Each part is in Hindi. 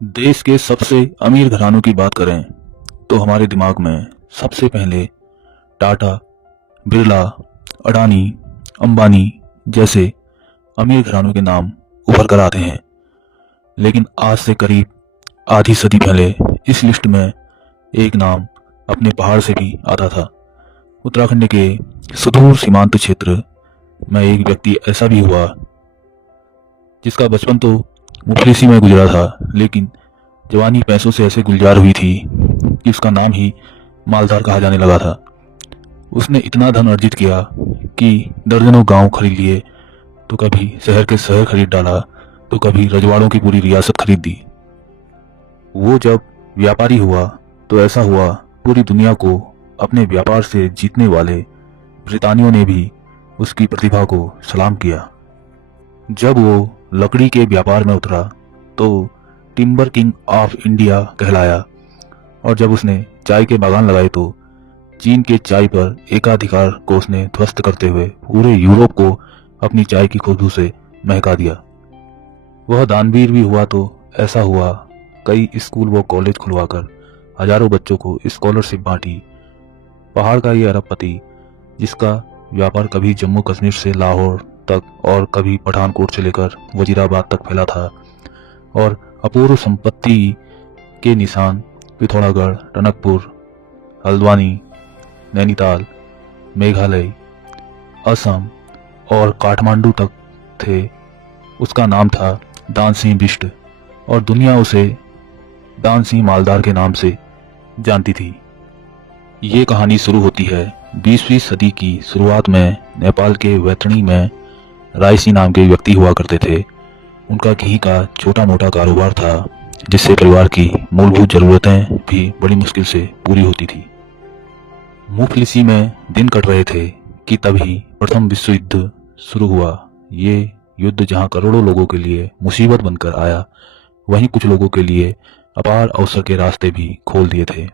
देश के सबसे अमीर घरानों की बात करें तो हमारे दिमाग में सबसे पहले टाटा, बिरला, अडानी, अंबानी जैसे अमीर घरानों के नाम उभर कर आते हैं। लेकिन आज से करीब आधी सदी पहले इस लिस्ट में एक नाम अपने पहाड़ से भी आता था। उत्तराखंड के सुदूर सीमांत क्षेत्र में एक व्यक्ति ऐसा भी हुआ जिसका बचपन तो मुफलिसी में गुजरा था, लेकिन जवानी पैसों से ऐसे गुलजार हुई थी कि उसका नाम ही मालदार कहा जाने लगा था। उसने इतना धन अर्जित किया कि दर्जनों गांव खरीद लिए, तो कभी शहर के शहर खरीद डाला, तो कभी रजवाड़ों की पूरी रियासत खरीद दी। वो जब व्यापारी हुआ तो ऐसा हुआ, पूरी दुनिया को अपने व्यापार से जीतने वाले ब्रितानियों ने भी उसकी प्रतिभा को सलाम किया। जब वो लकड़ी के व्यापार में उतरा तो टिम्बर किंग ऑफ इंडिया कहलाया, और जब उसने चाय के बागान लगाए तो चीन के चाय पर एकाधिकार को उसने ध्वस्त करते हुए पूरे यूरोप को अपनी चाय की खुशबू से महका दिया। वह दानवीर भी हुआ तो ऐसा हुआ, कई स्कूल व कॉलेज खुलवाकर हजारों बच्चों को स्कॉलरशिप बांटी। पहाड़ का ये अरबपति, जिसका व्यापार कभी जम्मू कश्मीर से लाहौर तक और कभी पठानकोट से लेकर वजीराबाद तक फैला था, और अपूर्व संपत्ति के निशान पिथौरागढ़, टनकपुर, हल्द्वानी, नैनीताल, मेघालय, असम और काठमांडू तक थे, उसका नाम था दान सिंह बिष्ट, और दुनिया उसे दान सिंह मालदार के नाम से जानती थी। ये कहानी शुरू होती है 20वीं सदी की शुरुआत में। नेपाल के वैतरणी में रायसी नाम के व्यक्ति हुआ करते थे। उनका घी का छोटा मोटा कारोबार था, जिससे परिवार की मूलभूत जरूरतें भी बड़ी मुश्किल से पूरी होती थी। मुफलिसी में दिन कट रहे थे कि तभी प्रथम विश्व युद्ध शुरू हुआ। ये युद्ध जहां करोड़ों लोगों के लिए मुसीबत बनकर आया, वहीं कुछ लोगों के लिए अपार अवसर के रास्ते भी खोल दिए थे।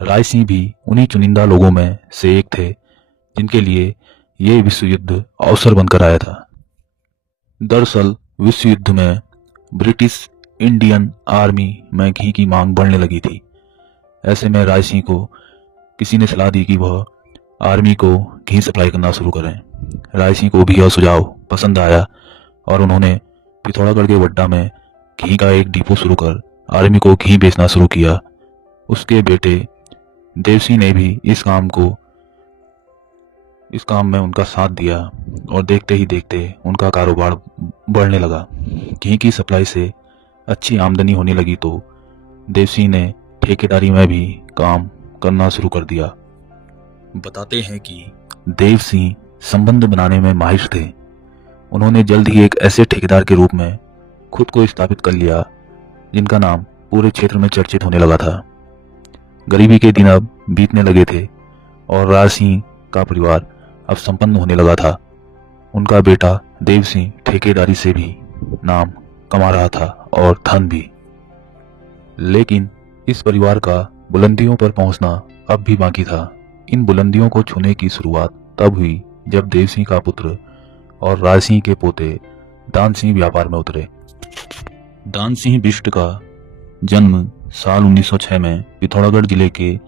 राय सिंह भी उन्हीं चुनिंदा लोगों में से एक थे जिनके लिए ये विश्व युद्ध अवसर बनकर आया था। दरअसल विश्व युद्ध में ब्रिटिश इंडियन आर्मी में घी की मांग बढ़ने लगी थी। ऐसे में राय सिंह को किसी ने सलाह दी कि वह आर्मी को घी सप्लाई करना शुरू करें। राय सिंह को भी यह सुझाव पसंद आया और उन्होंने पिथौरागढ़ के वड्डा में घी का एक डिपो शुरू कर आर्मी को घी बेचना शुरू किया। उसके बेटे देव सिंह ने भी इस काम में उनका साथ दिया, और देखते ही देखते उनका कारोबार बढ़ने लगा। घी की सप्लाई से अच्छी आमदनी होने लगी तो देव सिंह ने ठेकेदारी में भी काम करना शुरू कर दिया। बताते हैं कि देव सिंह संबंध बनाने में माहिर थे। उन्होंने जल्द ही एक ऐसे ठेकेदार के रूप में खुद को स्थापित कर लिया जिनका नाम पूरे क्षेत्र में चर्चित होने लगा था। गरीबी के दिन अब बीतने लगे थे और राय सिंह का परिवार अब संपन्न होने लगा था। उनका बेटा देव सिंह ठेकेदारी से भी नाम कमा रहा था और धन भी। लेकिन इस परिवार का बुलंदियों पर पहुंचना अब भी बाकी था। इन बुलंदियों को छूने की शुरुआत तब हुई जब देव सिंह का पुत्र और राय सिंह के पोते दान सिंह व्यापार में उतरे। दान सिंह बिष्ट का जन्म साल 1906 में पिथौरागढ़ जिले के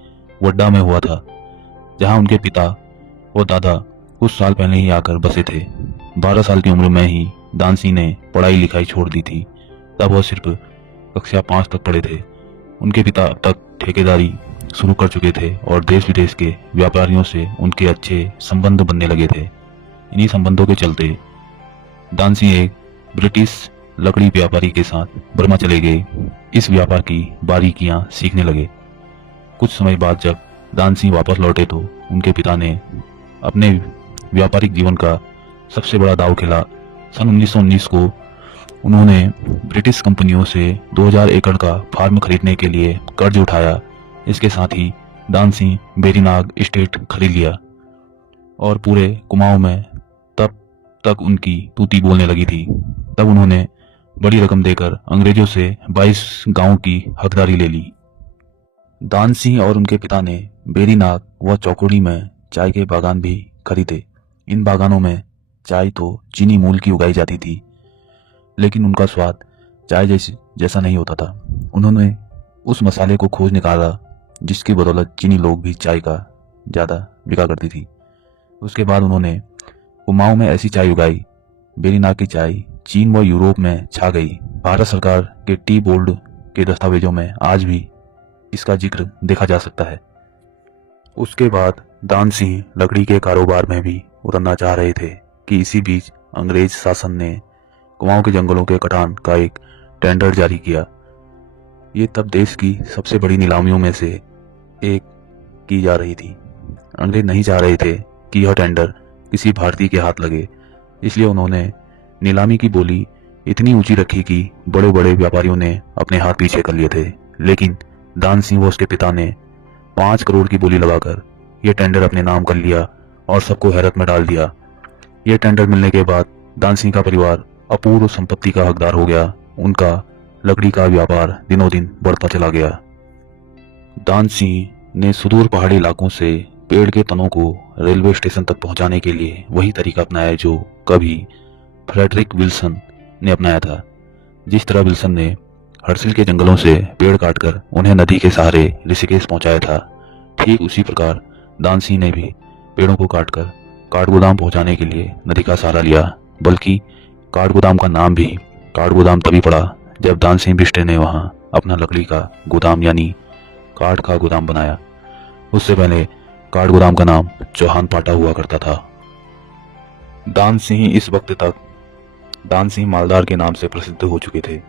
वड्डा में हुआ था, जहां उनके पिता और दादा कुछ साल पहले ही आकर बसे थे। 12 साल की उम्र में ही दान सिंह ने पढ़ाई लिखाई छोड़ दी थी। तब वह सिर्फ कक्षा 5 तक पढ़े थे। उनके पिता अब तक ठेकेदारी शुरू कर चुके थे और देश विदेश के व्यापारियों से उनके अच्छे संबंध बनने लगे थे। इन्हीं संबंधों के चलते दान सिंह एक ब्रिटिश लकड़ी व्यापारी के साथ बर्मा चले गए। इस व्यापार की बारीकियां सीखने लगे। कुछ समय बाद जब दान सिंह वापस लौटे तो उनके पिता ने अपने व्यापारिक जीवन का सबसे बड़ा दांव खेला। सन 1919 को उन्होंने ब्रिटिश कंपनियों से 2000 एकड़ का फार्म खरीदने के लिए कर्ज उठाया। इसके साथ ही दान सिंह बेरीनाग एस्टेट खरीद लिया और पूरे कुमाऊं में तब तक उनकी तूती बोलने लगी थी। तब उन्होंने बड़ी रकम देकर अंग्रेजों से 22 गांवों की हकदारी ले ली। दान सिंह और उनके पिता ने बेरीनाग व चौकुड़ी में चाय के बागान भी खरीदे। इन बागानों में चाय तो चीनी मूल की उगाई जाती थी, लेकिन उनका स्वाद चाय जैसा नहीं होता था। उन्होंने उस मसाले को खोज निकाला जिसकी बदौलत चीनी लोग भी चाय का ज़्यादा बिका करती थी। उसके बाद उन्होंने कुमाऊं में ऐसी चाय उगाई, बेरीना की चाय चीन व यूरोप में छा गई। भारत सरकार के टी बोर्ड के दस्तावेजों में आज भी इसका जिक्र देखा जा सकता है। उसके बाद दान सिंह लकड़ी के कारोबार में भी उतरना चाह रहे थे कि इसी बीच अंग्रेज शासन ने कुमाऊं के जंगलों के कटान का एक टेंडर जारी किया। ये तब देश की सबसे बड़ी नीलामियों में से एक की जा रही थी। अंग्रेज नहीं चाह रहे थे कि यह टेंडर किसी भारतीय के हाथ लगे, इसलिए उन्होंने नीलामी की बोली इतनी ऊंची रखी कि बड़े बड़े व्यापारियों ने अपने हाथ पीछे कर लिए थे। लेकिन दान सिंह व उसके पिता ने 5 करोड़ की बोली लगाकर यह टेंडर अपने नाम कर लिया और सबको हैरत में डाल दिया। यह टेंडर मिलने के बाद दान सिंह का परिवार अपूर्व संपत्ति का हकदार हो गया। उनका लकड़ी का व्यापार दिनों दिन बढ़ता चला गया। दान सिंह ने सुदूर पहाड़ी इलाकों से पेड़ के तनों को रेलवे स्टेशन तक पहुंचाने के लिए वही तरीका अपनाया जो कभी फ्रेडरिक विल्सन ने अपनाया था। जिस तरह विल्सन ने हर्सिल के जंगलों से पेड़ काटकर उन्हें नदी के सहारे ऋषिकेश पहुंचाया था, ठीक उसी प्रकार दान सिंह ने भी पेड़ों को काटकर काठगोदाम पहुंचाने के लिए नदी का सहारा लिया। बल्कि काठगोदाम का नाम भी काठगोदाम तभी पड़ा जब दान सिंह बिष्ट ने वहां अपना लकड़ी का गोदाम यानी काठ का गोदाम बनाया। उससे पहले काठगोदाम का नाम चौहान पाटा हुआ करता था। दान सिंह इस वक्त तक दान सिंह मालदार के नाम से प्रसिद्ध हो चुके थे।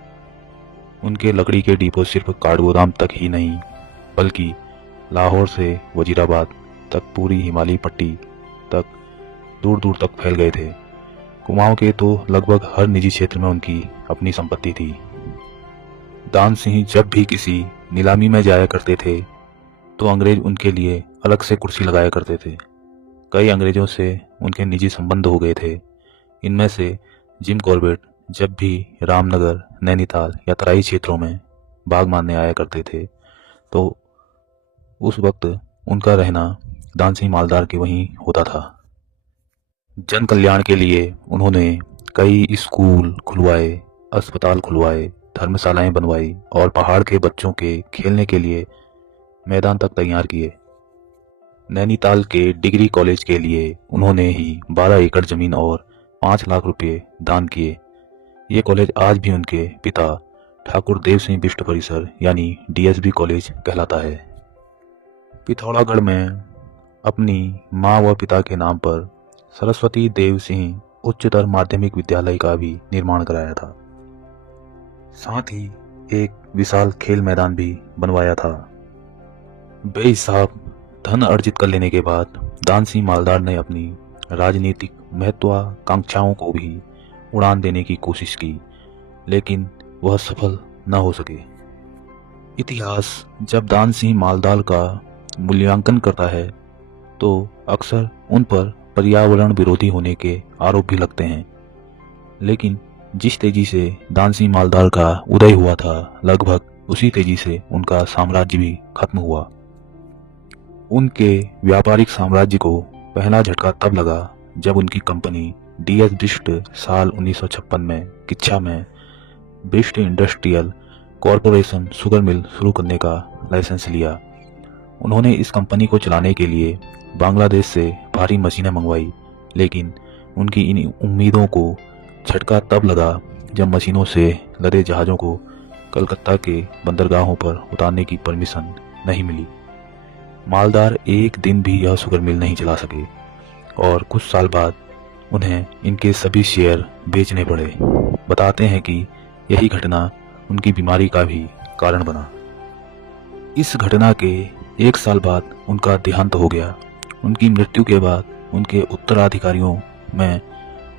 उनके लकड़ी के डिपो सिर्फ काठगोदाम तक ही नहीं बल्कि लाहौर से वजीराबाद तक पूरी हिमालयी पट्टी तक दूर दूर तक फैल गए थे। कुमाऊं के तो लगभग हर निजी क्षेत्र में उनकी अपनी संपत्ति थी। दान सिंह जब भी किसी नीलामी में जाया करते थे तो अंग्रेज उनके लिए अलग से कुर्सी लगाया करते थे। कई अंग्रेजों से उनके निजी संबंध हो गए थे। इनमें से जिम कॉर्बेट जब भी रामनगर, नैनीताल या तराई क्षेत्रों में बाग मारने आया करते थे तो उस वक्त उनका रहना दान सिंह मालदार के वहीं होता था। जन कल्याण के लिए उन्होंने कई स्कूल खुलवाए, अस्पताल खुलवाए, धर्मशालाएं बनवाई और पहाड़ के बच्चों के खेलने के लिए मैदान तक तैयार किए। नैनीताल के डिग्री कॉलेज के लिए उन्होंने ही 12 एकड़ जमीन और 5 लाख रुपए दान किए। ये कॉलेज आज भी उनके पिता ठाकुर देव सिंह बिष्ट परिसर यानी डीएसबी कॉलेज कहलाता है। पिथौरागढ़ में अपनी मां व पिता के नाम पर सरस्वती देव सिंह उच्चतर माध्यमिक विद्यालय का भी निर्माण कराया था। साथ ही एक विशाल खेल मैदान भी बनवाया था। बेहिसाब धन अर्जित कर लेने के बाद दान सिंह मालदार ने अपनी राजनीतिक महत्वाकांक्षाओं को भी उड़ान देने की कोशिश की, लेकिन वह सफल न हो सके। इतिहास जब दान सिंह मालदार का मूल्यांकन करता है तो अक्सर उन पर पर्यावरण विरोधी होने के आरोप भी लगते हैं। लेकिन जिस तेजी से दान सिंह मालदार का उदय हुआ था, लगभग उसी तेजी से उनका साम्राज्य भी खत्म हुआ। उनके व्यापारिक साम्राज्य को पहला झटका तब लगा जब उनकी कंपनी डीएस बिष्ट साल 1956 में किच्छा में Bisht industrial corporation sugar mill शुरू करने का लाइसेंस लिया। उन्होंने इस कंपनी को चलाने के लिए बांग्लादेश से भारी मशीनें मंगवाई, लेकिन उनकी इन उम्मीदों को झटका तब लगा जब मशीनों से लदे जहाज़ों को कलकत्ता के बंदरगाहों पर उतारने की परमिशन नहीं मिली। मालदार एक दिन भी यह शुगर मिल नहीं चला सके और कुछ साल बाद उन्हें इनके सभी शेयर बेचने पड़े। बताते हैं कि यही घटना उनकी बीमारी का भी कारण बना। इस घटना के 1 साल बाद उनका देहांत हो गया। उनकी मृत्यु के बाद उनके उत्तराधिकारियों में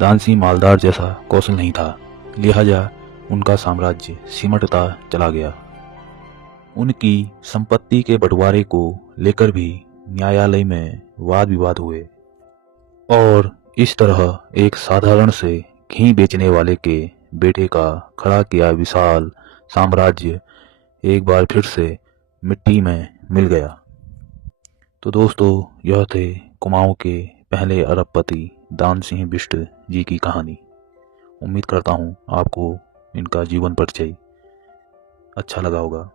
दान सिंह मालदार जैसा कौशल नहीं था, लिहाजा उनका साम्राज्य सिमटता चला गया। उनकी संपत्ति के बंटवारे को लेकर भी न्यायालय में वाद विवाद हुए और इस तरह एक साधारण से घी बेचने वाले के बेटे का खड़ा किया विशाल साम्राज्य एक बार फिर से मिट्टी में मिल गया। तो दोस्तों, यह थे कुमाऊं के पहले अरबपति दान सिंह बिष्ट जी की कहानी। उम्मीद करता हूँ आपको इनका जीवन परिचय अच्छा लगा होगा।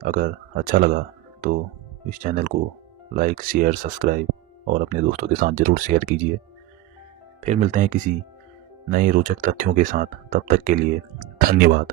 अगर अच्छा लगा तो इस चैनल को लाइक, शेयर, सब्सक्राइब और अपने दोस्तों के साथ ज़रूर शेयर कीजिए। फिर मिलते हैं किसी नए रोचक तथ्यों के साथ। तब तक के लिए धन्यवाद।